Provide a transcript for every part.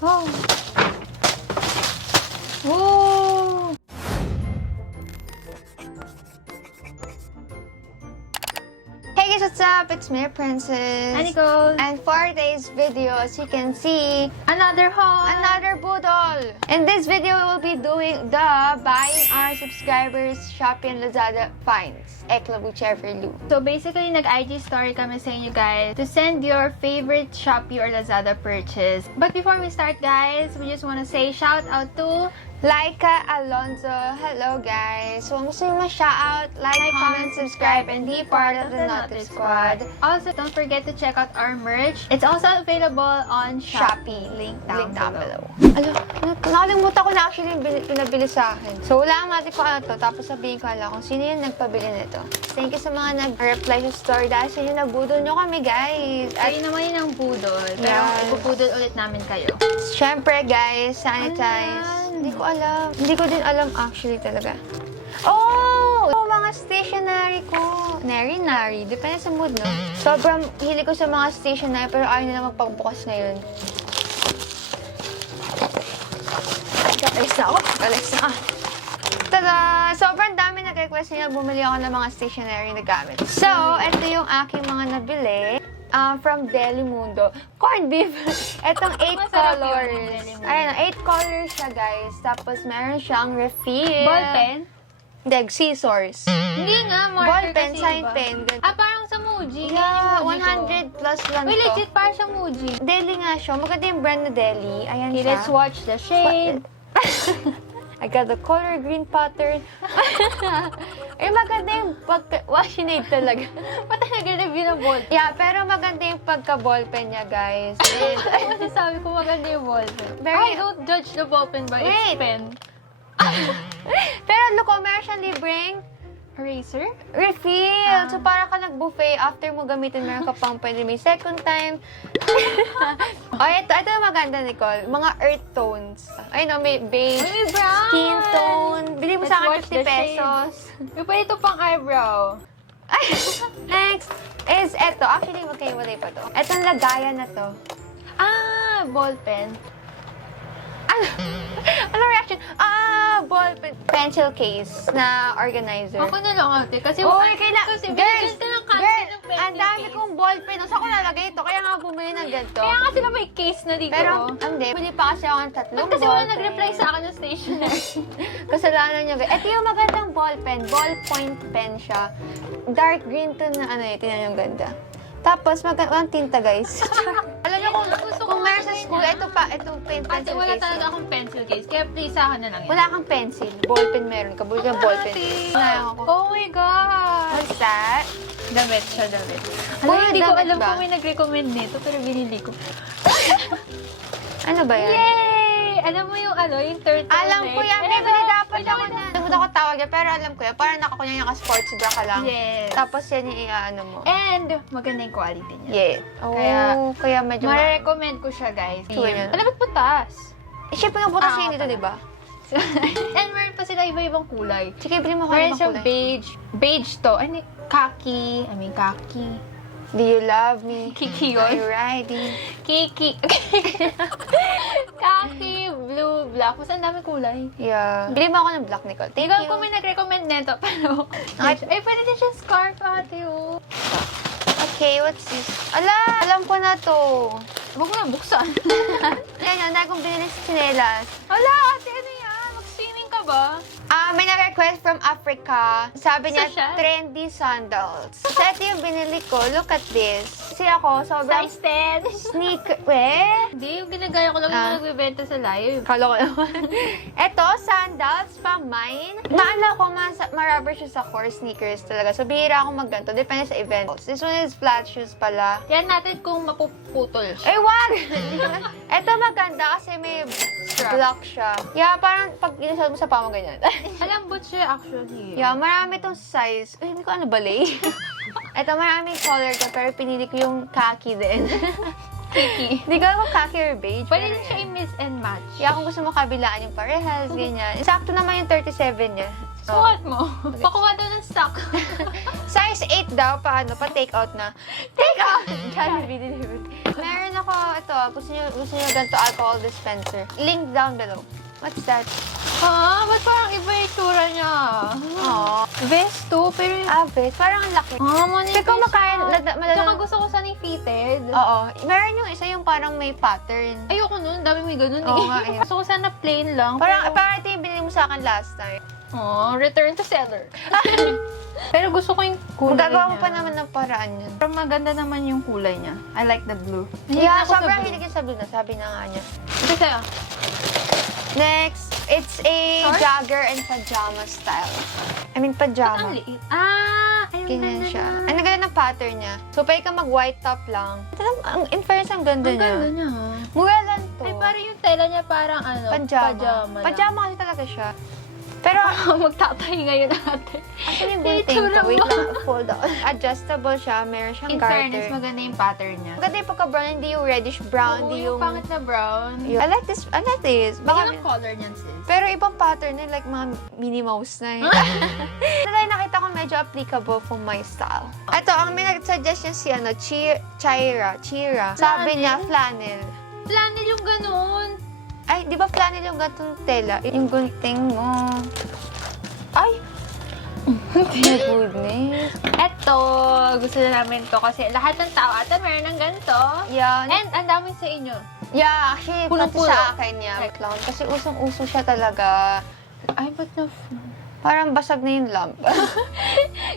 Oh. Whoa! Hey guys, what's up? It's me, Princess. Hi, Nicole. And for today's video, as you can see, Another haul! another budol. In this video, we will be doing the buying our subscribers Shopee and Lazada finds. Ekla, whichever you. So basically, nag-IG story kami sa inyo guys to send your favorite Shopee or Lazada purchase. But before we start guys, we just want to say shout out to Laika Alonso. Hello guys. So kung gusto nyo ma-shoutout, like, comment, subscribe, and be part of the Naughty Squad. Also, don't forget to check out our merch. It's also available on Shopee. Link down below. Alam, nakalimutan ko na actually yung pinabili sa akin. So, ulamatic ko na to, tapos sabihin ko lang kung sino yung nagpabili nito. Thank you sa mga nag-reply sa story dahil sa inyo nabudol nyo kami, guys. At yun naman yun ang budol. Pero ipupudol ulit namin kayo. Syempre, guys, sanitize. Hindi ko alam. Hindi ko din alam actually talaga. Oh! Mga stationery ko. Nary. Depende sa mood, no? Sobrang hili ko sa mga stationery pero ayaw nila magpagbukas ngayon. Alis na ako. Alis na. Tada! Sobrang dami nag-request nila bumili ako ng mga stationery na gamit. So, ito yung aking mga nabili. From Deli Mundo. Corned beef. Etong 8 colors. Ayun, 8 colors siya, guys. Tapos, meron siyang refill. Ballpen? Deg, scissors. Hindi nga, marker Ballpen, kasi sign iba. pen. Parang sa Muji. Yeah, Muji 100 plus lang Wait, to. legit parang sa Muji. Deli nga siya. Maganda yung brand na Deli. Ayan Okay, siya. let's watch the shade. I got the color green pattern. Eh, maganda yung pagka-washinade talaga. Pati nag-review ng ballpen. Yeah, pero maganda yung pagka-ballpen niya, guys. And, Ano masasabi ko maganda yung ballpen? Very- I don't judge the ballpen by its Wait. pen. pero look, meron siyang libreng Eraser? refill. So, para ka nag-buffet, after mo gamitin, meron ka pang pwede may second time. Ito yung maganda, Nicole. Mga earth tones. Ayun, no, may beige, May brown! skin tone. Bili mo Let's sa akin watch 50 the pesos. May pa ito pang eyebrow. Ay, next is eto. Actually, magkaiwalay pa to. Etong lagayan na to. Ballpen. Ano reaction? Ballpen. Pencil case na organizer. Ako na lang ate. Kasi Uy, kasi girls, ka ng cancel ng pencil ang dami case. kong ballpen. Saan ko nalagay ito? Kaya nga bumili ng ganito. Kaya nga sila may case na dito. Pero, hindi. Bili pa kasi ako ng tatlong Kasi wala ballpen. nag-reply sa akin ng stationery. Kasalanan niya. Ito yung magandang ballpen. Ballpoint pen siya. Dark green to na ano eh. Tingnan yung ganda. Tapos, walang tinta, guys. Alam niyo kung meron sa school, ito pa, itong Ate, pencil wala case. talaga akong pencil case. Kaya please sa akin na lang yan. Wala kang pencil. Ballpen meron ka. Buli ka ballpen. Kailangan ko. Oh my God! What's that? Damit siya, damit. Uy, Alam, hindi ko damit alam ba? kung may nag-recommend nito, pero binili ko. Ano ba yan? Yay! Alam mo yung yung turtle Alam ko yan. Alam Bibili mo, dapat ako kailangan na. Nagpunta ko tawag yan, pero alam ko yan. Parang nakakunya yung sports bra ka lang. Yes. Tapos yan yung iaano mo. And, maganda yung quality niya. Yeah. Oh, kaya medyo Mare-recommend ko siya, guys. Sure yan. Alam, ba't putas? Eh, syempre nga butas yun Oo, dito, pala. di ba? And meron pa sila iba-ibang kulay. Sige, bili mo ko Meron ng siyang kulay. beige. Beige to. Ano, khaki. Khaki. Do you love me? Kiki Are you yun. riding? Kiki. Khaki, blue, black. Mas ang dami kulay. Yeah. Bili mo ako ng black, Nicole. Thank Ikaw you. kung may nag-recommend nito, pero... Ay. Ay, pwede din siyang scarf, ate, oh. Okay, what's this? Alam ko na to. Huwag mo na buksan. Yan, dahil kong binili sa chinelas. Ala, ate, ano yan? Mag-swimming ka ba? May na-request from Africa. Sabi niya, Siya? trendy sandals. So, ito yung binili ko. Look at this. Kasi ako, sobrang Size 10. sneaker. Hindi, yung ginagaya ko lang yung nagbibenta sa live. Kala ko naman. Ito, sandals, pang mine. Naano ko, marubber shoes ako or sneakers talaga. So, bihira ako magganto. Depende sa event. This one is flat shoes pala. Yan natin kung mapuputol siya. Eh, wag! Ito maganda kasi may block siya. Yeah, parang pag inasal mo sa pamo ganyan. Malambot siya actually. Yeah, marami tong size. Hindi ko ano balay. Ito, maraming color ka, pero pinili ko yung khaki din. Kiki. Hindi ko alam kung khaki or beige. Pwede pero din siya i-mix and match. Yeah, kung gusto mo kabilaan yung parehas, ganyan. Sakto naman yung 37 niya. Sukat mo. Pakuha daw ng stock. Size 8 daw, paano? Pa-take out na. Take out! Jollibee delivery. Meron ako, ito, gusto niyo ganito alcohol dispenser. Link down below. What's that? Ha? Ba't parang iba yung itsura niya? Oh. Vest to, pero yung... Bit. Parang ang laki. manipis Kasi kung makain, Tsaka gusto ko sana yung fitted. Oo. Meron yung isa yung parang may pattern. Ayoko nun, dami may ganun Oo nga, eh. Gusto ko sana plain lang. Parang ito yung binili mo sa akin last time. Return to seller. Pero gusto ko yung kulay Magagawa mo niya. pa naman ng paraan yun. Pero maganda naman yung kulay niya. I like the blue. Yeah, Ako sa sobrang blue. hilig yun sa blue na. Sabi na nga niya. Ito sa'yo. Next, it's a Shorts? jogger and pajama style. I mean, Ba't ang pajama. liit? Ayun Ganyan ganda siya. niya. Ang ganda ng pattern niya. So, pwede ka mag-white top lang. In fairness, ang ganda Ang niya. ganda niya, ha? Mura lang to. Ay, parang yung tela niya parang Pajama. lang. Pajama kasi talaga siya. Pero, Magtatay ngayon natin. actually, Yung waiting itsura ko. Wait mo. lang, hold on. Adjustable siya. Meron siyang In garter. fairness, maganda yung pattern niya. Maganda yung pagka-brown, hindi yung reddish brown, Oo, hindi yung pangit na brown. I like this. Baka Baka, ang color niyan, sis. pero ibang pattern na, like mga Minnie Mouse na yun. Talaga nakita ko medyo applicable for my style. Ito, ang may nag-suggest niya si Chira. Sabi niya, flannel. Flannel yung ganun. Ay, di ba flannel yung gatong tela? Yung gunting mo. Ay! My goodness. Eto, gusto na namin to kasi lahat ng tao ata meron ng ganito. Yan. And ang dami sa inyo. Yeah, actually, pati Puno-puno. sa akin niya. Wait lang. Kasi usong-uso siya talaga. Ay, ba't na... Parang basag na yung lamp.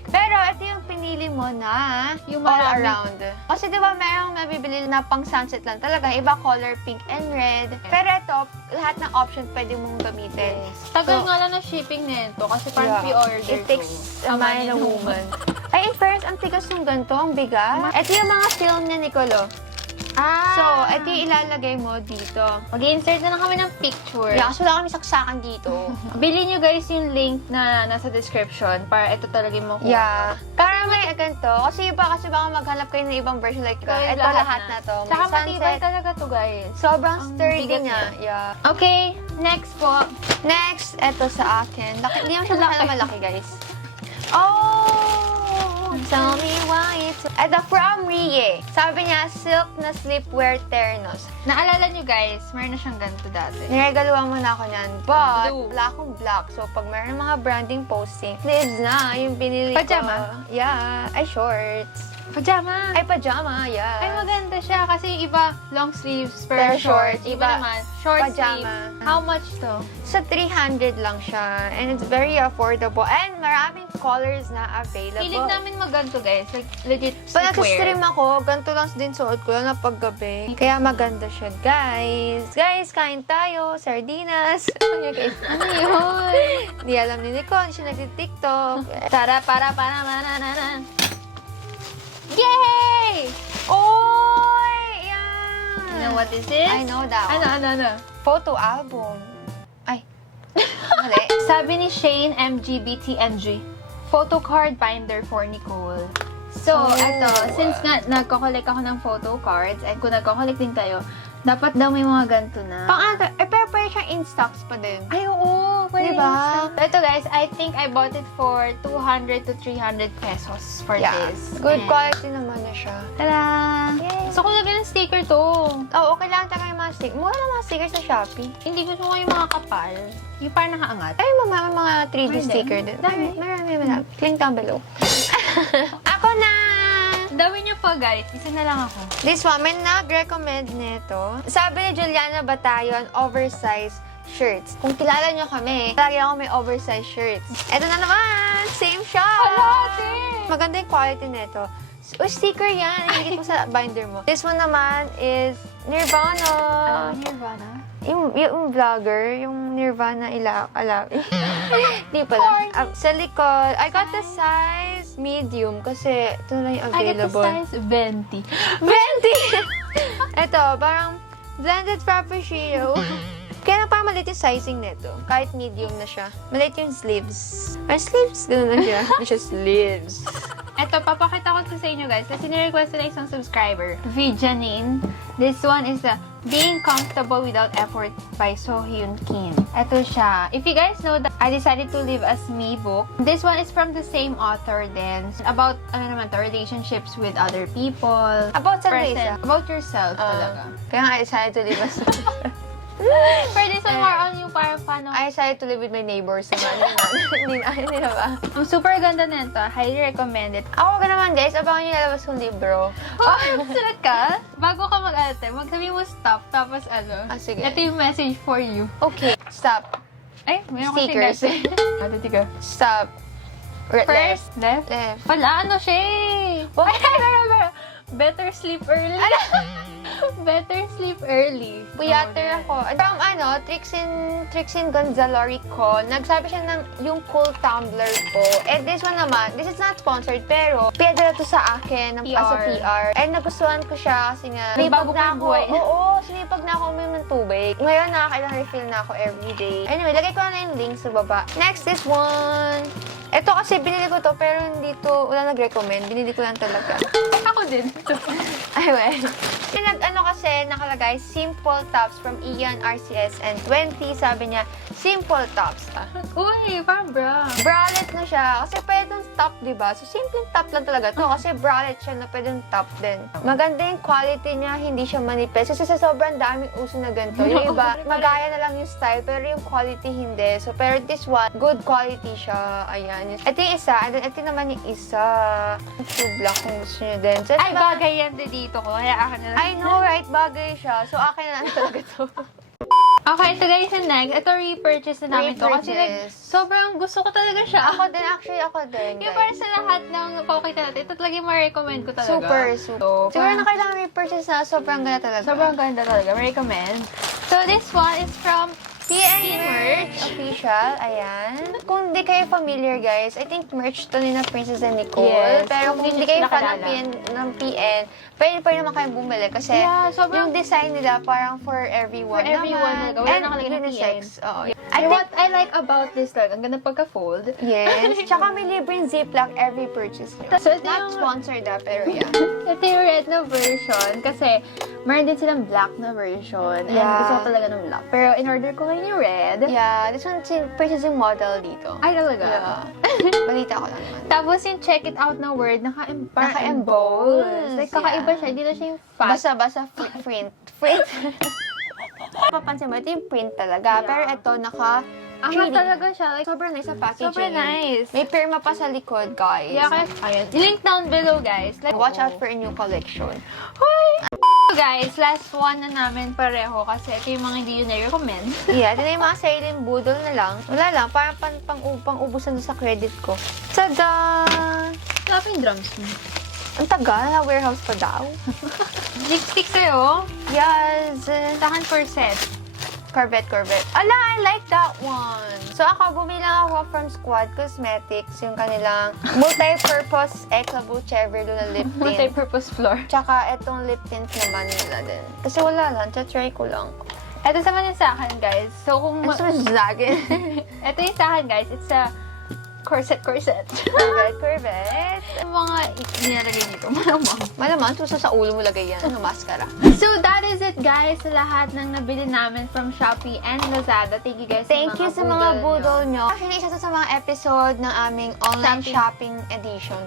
Pero ito yung pinili mo na Yung all marami. around. Kasi di ba merong mabibili na pang sunset lang talaga. Iba color pink and red. Pero ito, lahat ng option pwede mong gamitin. Tagal So, nga lang na shipping nito kasi parang yeah. pre-order It takes a man and a woman. Ay, in fairness, ang tigas yung ganito, ang bigat. Ito yung mga film niya, Nicolo. So, ito yung ilalagay mo dito. Mag-insert na lang kami ng picture. Yeah, kasi wala kami saksakan dito. Bilhin nyo guys yung link na nasa description para ito talaga yung makuha. Yeah. Para may ganito. Kasi baka maghanap kayo ng ibang version like So, ito lahat na to. May Tsaka matibay sunset. talaga to guys. Sobrang Ang sturdy bigat niya. niya. Yeah. Okay, next po. Next, ito sa akin. Hindi naman siya masyadong malaki, guys. Oh! Tell me why it's... Ito from Rie. Sabi niya, silk na sleepwear ternos. Naalala nyo guys, meron na siyang ganito dati. Niregaluhan mo na ako niyan. But, Blue. wala akong black. So, pag meron mga branding posting, sleeves na yung binili Pajama? ko. Yeah. Ay, shorts. Pajama! Ay, pajama. Yeah. Ay, maganda siya kasi iba long sleeves, Pero pero short. short, Iba iba naman, short pajama. sleeves. How much to? Sa 300 lang siya. And it's very affordable. And maraming colors na available. Hilig namin mag-ganto guys, like legit Pag sleepwear. nag-stream ako, ganito lang din suot ko lang na paggabi. Kaya maganda siya, guys. Guys, kain tayo. Sardinas. Ano yun, guys? Ano yun? Hindi alam ni Nicole. Hindi siya nag-tiktok. Tara, para, mananana. Yay! Oy! Yan! You know what this is? I know that one. Ano? Photo album. Ay. Mali. Sabi ni Shane MGBTNG, photo card binder for Nicole. So, Oh. eto, since nga nagko-collect ako ng photo cards, and kung nagko-collect din kayo, dapat daw may mga ganito na. Pero pwede siyang in stocks pa din. Ay, oo. Pwede Diba? yun. Ito guys, I think I bought it for 200 to 300 pesos for this. Good And- quality naman na siya. Tada! Yay! Gusto ko lagyan ng sticker to. Oo, kailangan talaga yung mga stickers. Mura na mga stickers sa Shopee. Hindi gusto ko yung mga kapal. Yung parang nakaangat. Ay, may mga 3D Pwede. sticker din. Dami. Marami. Link down below. Ako na! Dami niyo pa guys. Isa na lang ako. This one, may nag-recommend nito. Sabi ni Juliana Batayon, oversized shirts. Kung kilala nyo kami, lagi ako may oversized shirts. Eto na naman! Same shop! Maganda yung quality nito. Sticker yan. Higit mo sa binder mo. This one naman is Nirvana. Nirvana? Yung vlogger, yung Nirvana Di pala. Sa likod, I got the size medium kasi ito na yung available. I got the size 20. 20! Ito, parang blended frappuccino. Kaya parang maliit yung sizing nito. Kahit medium na siya. Maliit yung sleeves. Ay, sleeves! Ganun lang siya. Hindi siya sleeves. Ito, papakita ko to sa inyo guys kasi nirequest na isang subscriber. Janine. This one is Being Comfortable Without Effort by So-Hyun Kim. Ito siya. If you guys know that I Decided to Live As Me book, this one is from the same author din. About, relationships with other people. About sa Lisa? About yourself talaga. Kaya nga, I decided to live as For this one, more on yung parang paano. I decided to live with my neighbors. Hindi na ba? Ang super ganda nito. Highly recommend it. Ako ka naman guys, abangan nyo lalabas kong libro. Sulat ka? Bago ka mag-ate, magsabi mo stop, tapos sige. Ito yung message for you. Okay, stop. Ay, mayroon Stickers. Ate, tiga. Stop. First, left. Wala, ano siya eh. Better sleep early. Better sleep early. Puyater ako. From Trixin Gonzalorico, nagsabi siya ng yung cool tumbler ko. And this one naman, this is not sponsored, pero pinadala to sa akin ng as a PR. And nagustuhan ko siya kasi nga, sinipag na ako. Oo, sinipag na ako uminom ng tubig. Ngayon, nakakailang refill na ako everyday. Anyway, lagay ko na yung link sa baba. Next, this one. Ito kasi binili ko to, pero hindi to, wala nag-recommend. Binili ko lang talaga. Ako din. Anyway. Kasi nakalagay, simple tops from Ian RCS and 20. Sabi niya, simple tops. Uy, parang bra. Bralette na siya. Kasi pwede itong top, diba? So, simple top lang talaga to. Kasi bralette siya na pwede yung top din. Maganda yung quality niya, hindi siya manipis. Kasi sa sobrang daming uso na ganito. Yung iba, magaya na lang yung style, pero yung quality hindi. So, pero this one, good quality siya. Ayan. Ito yung isa, and then ito naman yung isa. Tube black kung gusto niyo din. So, ay, bagay yan dito ko. Kaya akin na lang. I know, right? Bagay siya. So, akin na lang talaga to. Okay, ito guys yung next. Ito repurchase na namin to. Kasi sobrang gusto ko talaga siya. Ako din, actually ako din. Yung para sa lahat ng pakita natin, ito talaga yung ma-recommend ko talaga. Super. Siguro na kailangan repurchase na sobrang ganda talaga. Sobrang ganda talaga. Ma-recommend. So, this one is from PNK Merch Official. Ayan. Kung di kayo familiar, guys, I think merch to ni na Princess and Nicole. Yes. Pero kung hindi kayo fan ng PN, pwede pa rin naman kayong bumili. Kasi yung design nila parang for everyone. For everyone. Naman. Wala And nakalagay na unisex. Oo. What I like about this, like, ang ganda pagka-fold. Yes. Tsaka may libreng ziplock every purchase nyo. So, ito Not sponsored pero yeah. Ito yung red na version. Kasi, meron din silang black na version. And gusto ko talaga ng black. Pero, in order ko ngayon yung red. Yeah. This one, purchasing model dito. Ay, talaga? Yeah. Balita ko lang naman. Tapos, yung check it out na word, naka-emboss. Like, kakaiba siya. Hindi na siya yung fat. Basa-basa print. Papansin mo, ito yung print talaga. Pero ito, Angat talaga siya. Like, sobrang nice sa packaging. sobrang nice. May pirma pa sa likod, guys. Yeah, kaya, ayan. Link down below, guys. Like, watch out for a new collection. Hoy! Guys, last one na namin pareho kasi ito yung mga hindi yun na-recommend. Yeah, ito na yung mga sailing budol na lang. Wala lang, parang pang-ubusan sa credit ko. Tada! Wala pa yung drums mo. Ang tagal, na warehouse pa daw. Lipstick sa'yo. Yes! Sa akin for set. Corvette. Ala, I like that one! So ako, bumili lang ako from Squad Cosmetics, yung kanilang multi-purpose Eclabou Chevrolet na lip tint. Multi-purpose floor. Tsaka itong lip tint naman nila din. Kasi wala lang, try ko lang. Ito naman yung sa akin, guys. So, kung... Ano sa lagi? Ito yung sa akin, guys. It's a corset. Corvette. Yung mga nilalagay dito, Malamang, suso sa ulo mo lagay yan. Ano, mascara. So, that is it, guys. Sa lahat ng nabili namin from Shopee and Lazada. Thank you, guys. Thank you sa mga budol nyo. Actually, isa sa mga episode ng aming online shopping edition.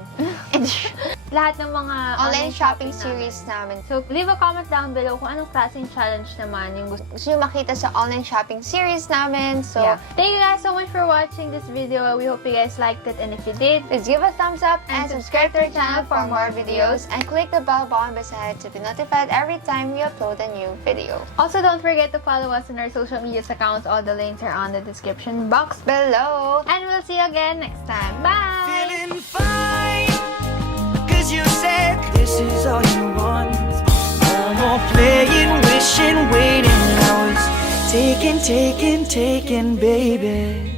Lahat ng mga online shopping series namin. So, leave a comment down below kung anong klaseng challenge naman yung gusto nyo makita sa online shopping series namin. So, thank you guys so much for watching this video. We hope you guys liked it. And if you did, please give a thumbs up and subscribe to our channel for more videos. And click the bell button beside to be notified every time we upload a new video. Also, don't forget to follow us on our social media accounts. All the links are on the description box below. And we'll see you again next time. Bye! Feeling fine, 'cause you said this is all you want. No more playing, wishing, waiting. I was taken, baby.